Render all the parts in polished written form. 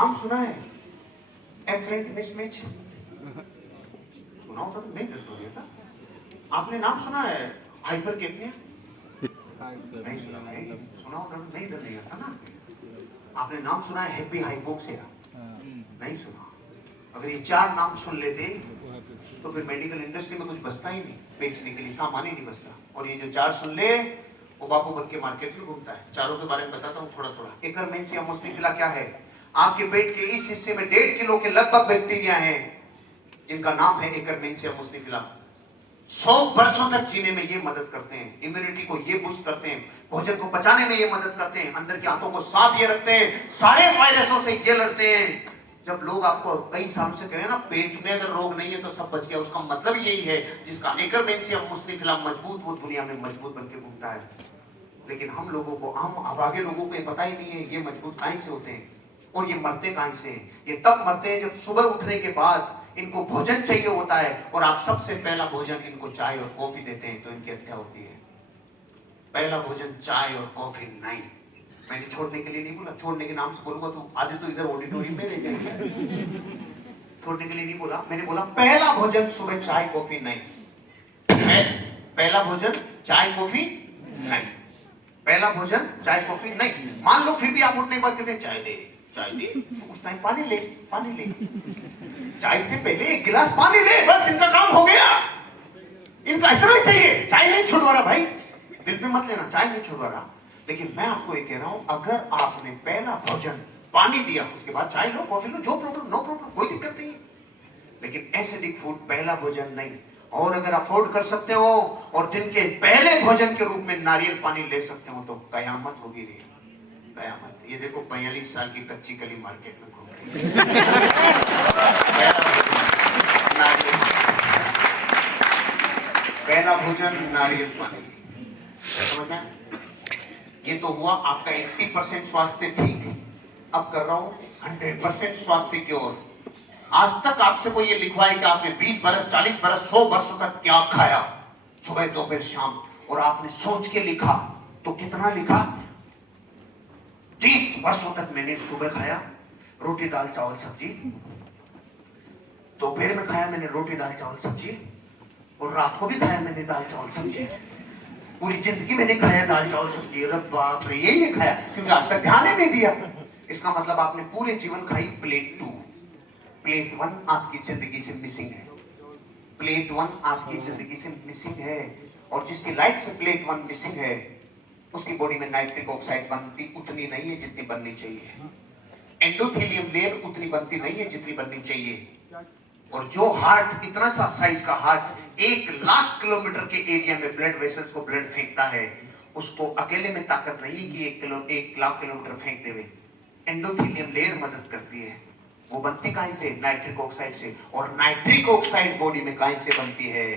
नाम सुना है एफरेंट मिसमैच? सुना होता तो नहीं दर्द हो गया था। आपने नाम सुना है हाइपर केपनिया? नहीं सुना है। सुना होता तो नहीं दर्द नहीं आता ना। आपने नाम सुना है हेपी हाइपोक्सिया? नहीं सुना। अगर ये 4 नाम सुन लेते तो फिर मेडिकल इंडस्ट्री में कुछ बचता ही नहीं, बेचने के लिए सामान ही नहीं बचता। और ये जो 4 सुन ले वो बापू बन के मार्केट में घूमता है। चारों के बारे में बताता हूँ थोड़ा थोड़ा। एकरमेंसिया मुस्टिफिला क्या है? आपके पेट के इस हिस्से में 1.5 किलो के लगभग बैक्टीरिया हैं जिनका नाम है एकरमेंसिया मुस्टिफिला। 100 वर्षों तक जीने में ये मदद करते हैं, इम्यूनिटी को ये बूस्ट करते हैं, भोजन को पचाने में ये मदद करते हैं, अंदर के आंतों को साफ ये रखते हैं, सारे वायरसों से ये लड़ते हैं। जब लोग आपको कई सालों से कह रहे हैं ना पेट में अगर रोग नहीं है तो सब बच गया, उसका मतलब यही है जिसका एकरमेंसिया मुस्टिफिला मजबूत, वो दुनिया में मजबूत बनके घूमता है। लेकिन हम लोगों को, हम अभागे लोगों को ये पता ही नहीं है ये मजबूत कहां से होते हैं और ये मरते कहां से हैं। ये तब मरते हैं जब सुबह उठने के बाद इनको भोजन चाहिए होता है और आप सबसे पहला भोजन इनको चाय और कॉफी देते हैं तो इनकी हत्या होती है। पहला भोजन चाय और कॉफी नहीं। मैंने छोड़ने के लिए नहीं बोला, छोड़ने के नाम से बोलूंगा तो आधे तो इधर ऑडिटोरियम में रह जाएंगे। छोड़ने के लिए नहीं बोला, मैंने बोला पहला भोजन सुबह चाय कॉफी नहीं। पहला भोजन चाय कॉफी नहीं। पहला भोजन चाय कॉफी नहीं। मान लो फिर भी आप उठने के बाद कहते हैं चाय दे, चाय दे, उस टाइम पानी ले, पानी ले। चाय से पहले 1 गिलास पानी ले, बस इनका काम हो गया। इनका इतना ही चाहिए। चाय नहीं छुड़वा रहा भाई, दिल पे मत लेना, चाय नहीं छुड़वा रहा। लेकिन मैं आपको ये कह रहा हूं अगर आपने पहला भोजन पानी दिया उसके बाद चाय लो, कॉफी लो, जो प्रॉब्लम, नो प्रॉब्लम, कोई दिक्कत नहीं है। लेकिन एसिडिक फूड पहला भोजन नहीं। और अगर अफोर्ड कर सकते हो और दिन के पहले भोजन के रूप में नारियल पानी ले सकते हो तो कयामत होगी रे, कयामत। ये देखो 45 साल की कच्ची कली मार्केट में घूम रही पहला भोजन नारियल पानी। समझना? ये तो हुआ आपका 80% स्वास्थ्य ठीक है। अब कर रहा हूं 100% स्वास्थ्य की ओर। आज तक आपसे कोई ये लिखवाए कि आपने 20 बरस, 40 बरस, 100 वर्षों तक क्या खाया सुबह दोपहर शाम, और आपने सोच के लिखा तो कितना लिखा? 30 वर्षों तक मैंने सुबह खाया रोटी दाल चावल सब्जी, दोपहर में खाया मैंने रोटी दाल चावल सब्जी, और रात को भी खाया मैंने दाल चावल सब्जी। पूरी जिंदगी मैंने खाया दाल चावल सब्जी। अरे बाप रे, यही नहीं खाया क्योंकि आज तक ध्यान ही नहीं दिया। इसका मतलब आपने पूरे जीवन खाई प्लेट 2। प्लेट 1 आपकी जिंदगी से मिसिंग है। प्लेट 1 आपकी जिंदगी से मिसिंग है। और जिसकी लाइफ से प्लेट 1 मिसिंग है उसकी बॉडी में नाइट्रिक ऑक्साइड बनती उतनी नहीं है जितनी बननी चाहिए। एंडोथेलियम लेयर उतनी बनती नहीं है जितनी बननी चाहिए। और जो हार्ट, इतना सा साइज का हार्ट 1 लाख किलोमीटर के एरिया में ब्लड वेसल्स को ब्लड फेंकता है, उसको अकेले में ताकत नहीं है कि 1 लाख किलोमीटर फेंकते हुए। एंडोथेलियम लेयर मदद करती है। वो बनती कहां से? नाइट्रिक ऑक्साइड से। और नाइट्रिक ऑक्साइड बॉडी में कहां से बनती है?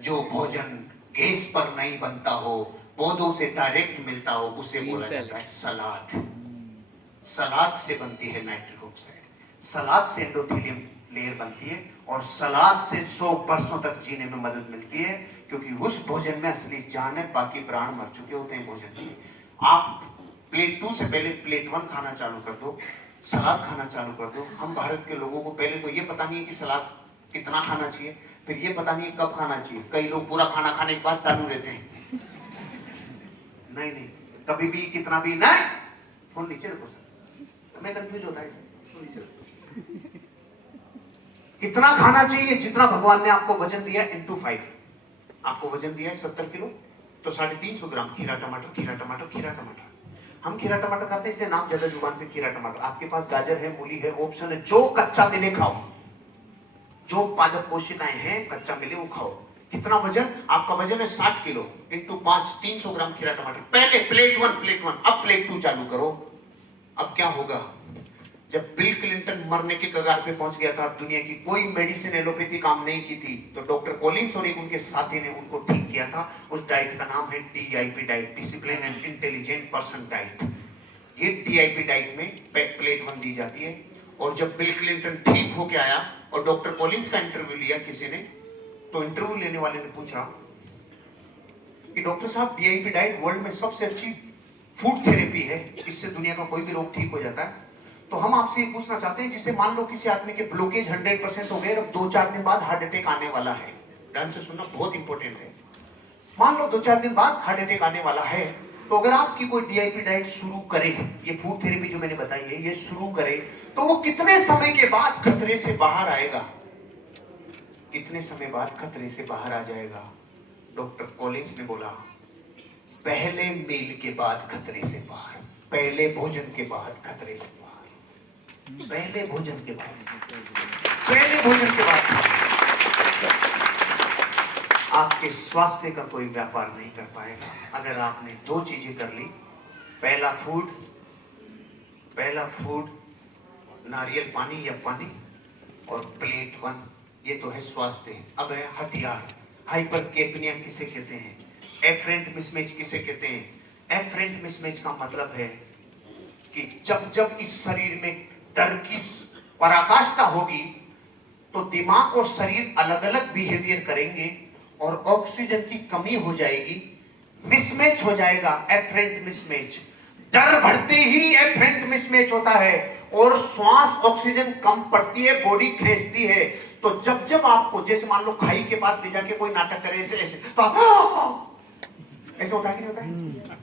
जो भोजन गैस पर नहीं बनता हो, पौधों से डायरेक्ट मिलता हो, उसे बोला जाता है सलाद। सलाद से बनती है नाइट्रिक ऑक्साइड। सलाद से एंडोथेलियम लेयर बनती है और सलाद से 100 वर्षों तक जीने में मदद मिलती है क्योंकि उस भोजन में असली जान है, बाकी प्राण मर चुके होते हैं भोजन में। आप प्लेट 2 से पहले प्लेट 1 खाना चालू कर दो, सलाद खाना चालू कर दो। हम भारत के लोगों को पहले तो ये पता नहीं है कि सलाद कितना खाना चाहिए, फिर ये पता नहीं है कब खाना चाहिए। कई लोग पूरा खाना खाने के बाद चालू रहते हैं। नहीं नहीं, कभी भी कितना भी नहीं। फोन नीचे रखो सर, मैं कंफ्यूज होता है नीचे रखो। कितना खाना चाहिए? जितना भगवान ने आपको वजन दिया into 5। आपको वजन दिया है 70 किलो तो 350 ग्राम खीरा टमाटर, खीरा टमाटर, खीरा टमाटर। हम खीरा टमाटर खाते हैं इसलिए नाम ज्यादा जुबान पे खीरा टमाटर। आपके पास गाजर है, मूली है, ऑप्शन है, जो कच्चा मिले खाओ। जो पादप कोशिकाएं हैं कच्चा मिले वो खाओ। कितना वजन? आपका वजन है 60 किलो into 5, 300 ग्राम खीरा टमाटर। पहले प्लेट 1। अब प्लेट 2 चालू करो। अब क्या होगा? जब बिल क्लिंटन मरने के कगार पे पहुंच गया था, दुनिया की कोई मेडिसिन एलोपैथी काम नहीं की थी, तो डॉक्टर कॉलिंस और एक उनके साथी ने उनको ठीक किया था। उस डाइट का नाम है DIP diet, discipline and intelligent person diet. ये DIP डाइट में प्लेट 1 दी जाती है। और जब बिल क्लिंटन ठीक होके आया और डॉक्टर कॉलिंस का इंटरव्यू लिया किसी ने, तो इंटरव्यू लेने वाले ने पूछा कि डॉक्टर साहब DIP डाइट वर्ल्ड में सबसे अच्छी फूड थेरेपी है, इससे दुनिया का कोई भी रोग ठीक हो जाता है। तो हम आपसे ये पूछना चाहते हैं, जिसे मान लो किसी आदमी के ब्लॉकेज 100% हो गए और 2-4 दिन बाद हार्ट अटैक आने वाला है। ध्यान से सुनना, बहुत इंपॉर्टेंट है। मान लो 2-4 दिन बाद हार्ट अटैक आने वाला है, तो अगर आपकी कोई डीआईपी डाइट शुरू करे, ये फूड थेरेपी जो मैंने बताई है, ये शुरू करे, तो वो कितने समय के बाद खतरे से बाहर आएगा? कितने समय बाद खतरे से बाहर आ जाएगा? डॉक्टर कॉलिंस ने बोला, पहले मील के बाद खतरे से बाहर, पहले भोजन के बाद खतरे से बाहर, पहले भोजन के बाद, पहले भोजन के बाद। आपके स्वास्थ्य का कोई व्यापार नहीं कर पाएगा अगर आपने दो चीजें कर ली। पहला फूड नारियल पानी या पानी, और प्लेट 1, ये तो है स्वास्थ्य। अब है हथियार। हाइपरकेपनिया किसे कहते हैं? एफरेंट मिसमैच किसे कहते हैं? एफरेंट मिसमैच का मतलब है कि जब जब इस शरीर में डर की पराकाष्ठा होगी तो दिमाग और शरीर अलग अलग बिहेवियर करेंगे और ऑक्सीजन की कमी हो जाएगी, मिसमैच हो जाएगा, एफरेंट मिसमैच। डर बढ़ते ही एफरेंट मिसमैच होता है और श्वास ऑक्सीजन कम पड़ती है, बॉडी खींचती है। तो जब जब आपको, जैसे मान लो खाई के पास ले जाके कोई नाटक करे ऐसे ऐसे, तो ऐसे होता है कि नहीं होता है?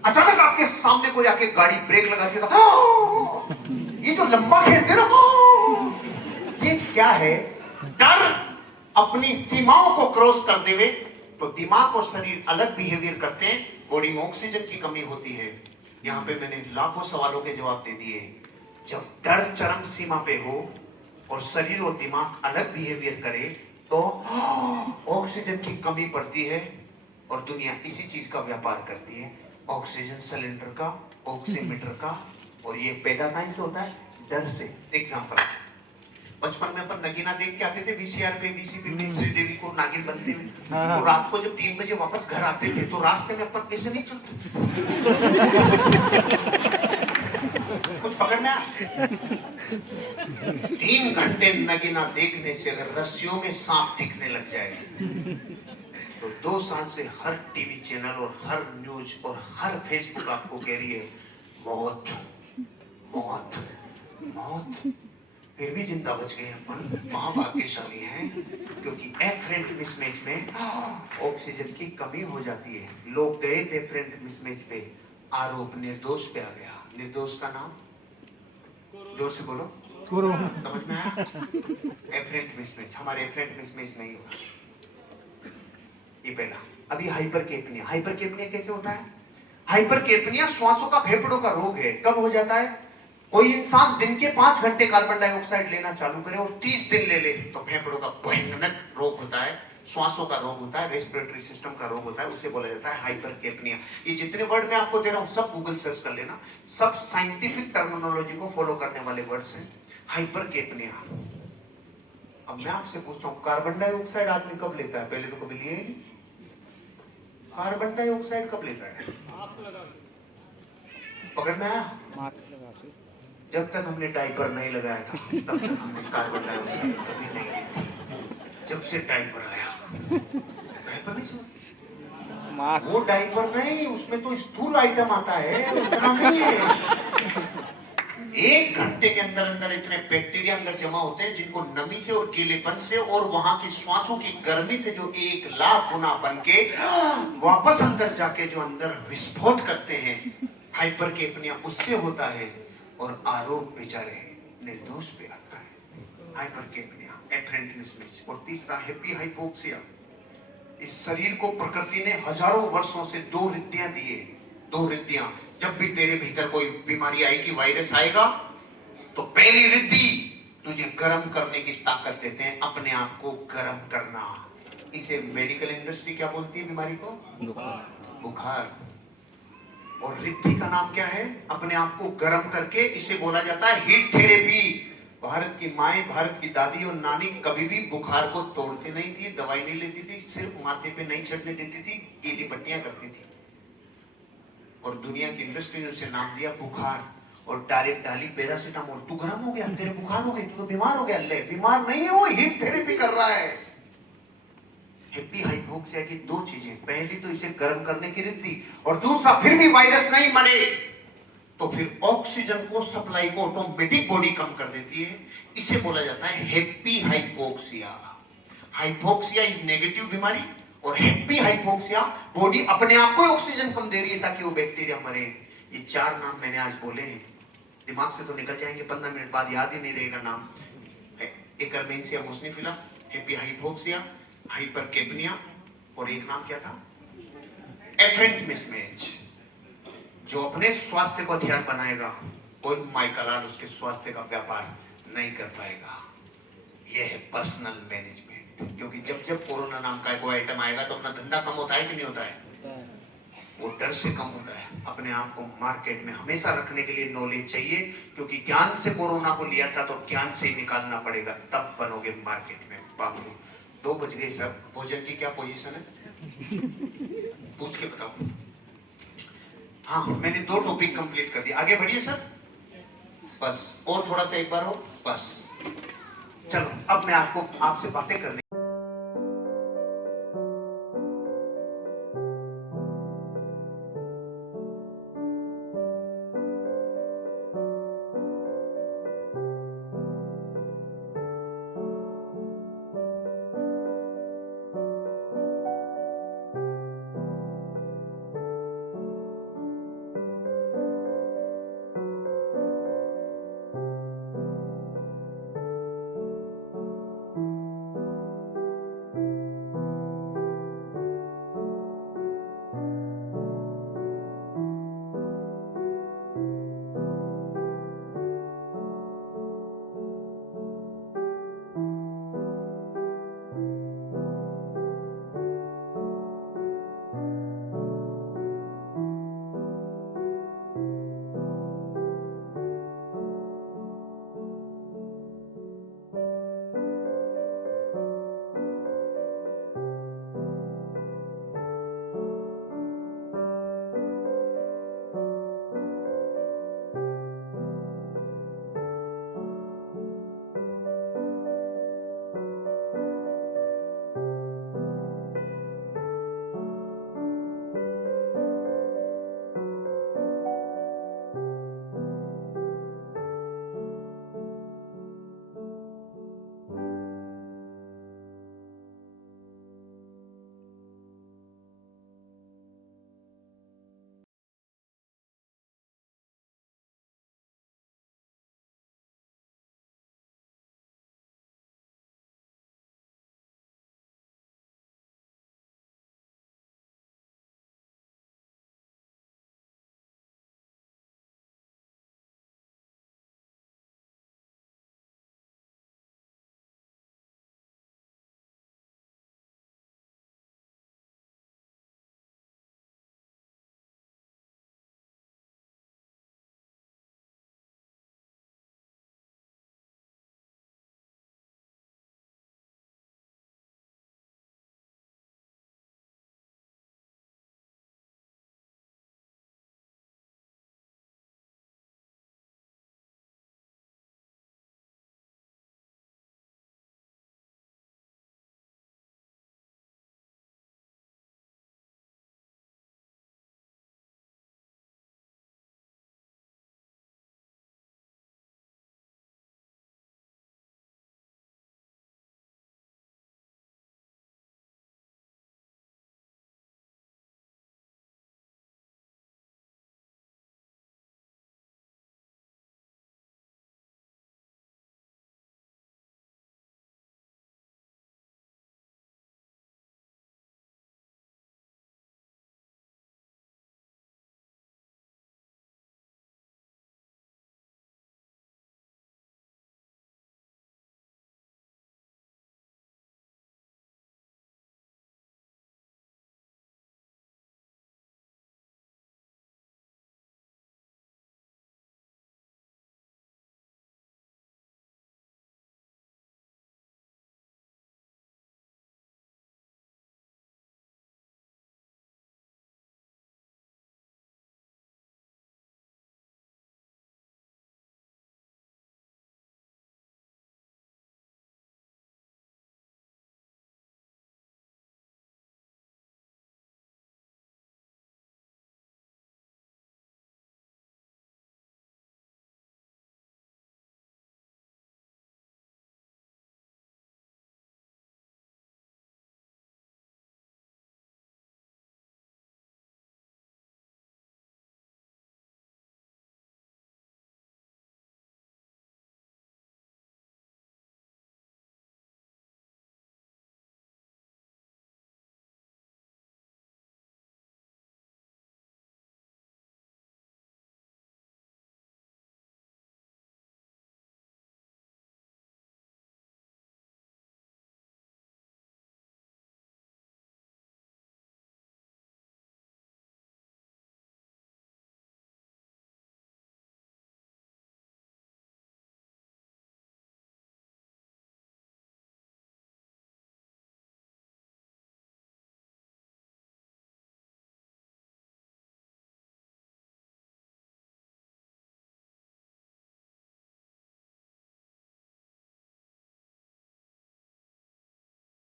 अचानक आपके सामने कोई आके गाड़ी ब्रेक लगाती है तो ये जो लंबा खेलते ना, ये क्या है? डर अपनी सीमाओं को क्रॉस कर देवे तो दिमाग और शरीर अलग बिहेवियर करते हैं, बॉडी में ऑक्सीजन की कमी होती है। यहां पे मैंने लाखों सवालों के जवाब दे दिए। जब डर चरम सीमा पे हो और शरीर और दिमाग अलग बिहेवियर करे तो ऑक्सीजन की कमी पड़ती है और दुनिया इसी चीज का व्यापार करती है, ऑक्सीजन सिलेंडर का, ऑक्सीमीटर का। और ये पैदा कहां से होता है? डर से। एग्जांपल, बचपन में अपन नगीना देख के आते थे वीसीआर पे, वीसीपी पे, श्रीदेवी को नागिन बनते हुए। तो रात को जब 3 बजे वापस घर आते थे तो रास्ते में अपन ऐसे नहीं चलते कुछ पकड़ में 3 घंटे नगीना देखने से अगर रस्सियों में सांप दिखने लग जाए तो 2 साल से हर टीवी चैनल और हर न्यूज और हर फेसबुक आपको कह रही है मौत मौत मौत। फिर भी जिंदा बच गए अपन, महाभाग्यशाली हैं, क्योंकि एफरेंट मिसमैच में ऑक्सीजन की कमी हो जाती है। लोग गए थे एफरेंट मिसमैच पे, आरोप निर्दोष पे आ गया। निर्दोष का नाम जोर से बोलो, समझ में आया? एफरेंट मिसमैच, हमारे एफरेंट मिसमैच नहीं होगा। ये पहला। अभी हाइपरकेपनिया। हाइपरकेपनिया कैसे होता है? हाइपरकेपनिया श्वासों का, फेफड़ों का रोग है। कब हो जाता है? कोई इंसान दिन के 5 घंटे कार्बन डाइऑक्साइड लेना चालू करे और 30 दिन ले ले तो फेफड़ों का भयानक रोग होता है, श्वासों का रोग होता है, रेस्पिरेटरी सिस्टम का रोग होता है, उसे बोला जाता है हाइपरकेपनिया। ये जितने वर्ड मैं आपको दे रहा हूं सब गूगल सर्च कर लेना, सब साइंटिफिक टर्मिनोलॉजी को फॉलो करने वाले वर्ड्स हैं। हाइपरकेपनिया। अब मैं आपसे पूछता हूं, कार्बन डाइऑक्साइड आदमी कब लेता है? पहले तो कभी लिया ही नहीं। कार्बन डाइऑक्साइड कब लेता है? पकड़ में आया? जब तक हमने डायपर नहीं लगाया था तब तक हमने कार्बन डाइऑक्साइड कभी नहीं ली थी। जब से डायपर आया, डायपर नहीं सुना? वो डायपर नहीं, उसमें तो स्थूल आइटम आता है, उतना नहीं है। 1 घंटे के अंदर अंदर इतने बैक्टीरिया अंदर जमा होते हैं जिनको नमी से और गीलेपन से और वहां की श्वासों की गर्मी से जो 1 लाख गुना बन के वापस अंदर जाके जो अंदर विस्फोट करते हैं, हाइपरकेपनिया उससे होता है। और आरोप बेचारे निर्दोष पे आता है, हाइपरकेपनिया, एफरेंट मिसमैच। और तीसरा हैप्पी हाइपोक्सिया। इस शरीर को प्रकृति ने हजारों वर्षों से 2 रिद्दियां दिए। 2 रिद्दियां, जब भी तेरे भीतर कोई बीमारी आएगी, वायरस आएगा, तो पहली रिद्धि तुझे गर्म करने की ताकत देते हैं, अपने आप को गर्म करना। इसे मेडिकल इंडस्ट्री क्या बोलती है बीमारी को? बुखार। और रिद्धि का नाम क्या है? अपने आप को गर्म करके, इसे बोला जाता है हीट थेरेपी। भारत की माएं, भारत की दादी और नानी कभी भी बुखार को तोड़ती नहीं थी, दवाई नहीं लेती थी, सिर्फ माथे पे नहीं छटने देती थी, गीली पट्टियां करती थी। और दुनिया की इंडस्ट्री ने उसे नाम दिया बुखार और डायरेक्ट डाली पैरासीटामोल। तू गर्म हो गया, तेरे बुखार हो गई, तू तो बीमार हो गया। ले, बीमार नहीं है वो, हीट थेरेपी कर रहा है। हैप्पी हाइपोक्सिया की 2 चीजें, पहली तो इसे गर्म करने की रिद्धि, और दूसरा फिर भी वायरस नहीं मरे तो फिर ऑक्सीजन को सप्लाई को ऑटोमेटिक बॉडी कम कर देती है। इसे बोला जाता है happy hypoxia. Hypoxia is negative बीमारी और हैप्पी हाइपोक्सिया बॉडी अपने आप को ऑक्सीजन कम दे रही है ताकि वो बैक्टीरिया मरे। ये 4 नाम मैंने आज बोले हैं, दिमाग से तो निकल जाएंगे, 15 मिनट बाद याद ही नहीं रहेगा नाम। एकरमेंसिया मुस्निफिला, हैप्पी हाइपोक्सिया, हाइपरकेपनिया, और एक नाम क्या था, एफरेंट मिसमैच। जो अपने स्वास्थ्य को हथियार बनाएगा कोई माइकलाल उसके स्वास्थ्य का व्यापार नहीं कर पाएगा। यह है पर्सनल मैनेजमेंट। क्योंकि जब जब कोरोना नाम का कोई आइटम आएगा तो अपना धंधा कम होता है कि नहीं होता है? वो डर से कम होता है। अपने आप को मार्केट में हमेशा रखने के लिए नॉलेज चाहिए, क्योंकि ज्ञान से कोरोना को लिया था तो ज्ञान से ही निकालना पड़ेगा, तब बनोगे मार्केट में। बाबू 2 बज गए सर, भोजन की क्या पोजीशन है पूछ के बताओ। हाँ, मैंने 2 टॉपिक कंप्लीट कर दिया, आगे बढ़िए सर। बस और थोड़ा सा एक बार हो बस। चलो अब मैं आपको आपसे बातें करने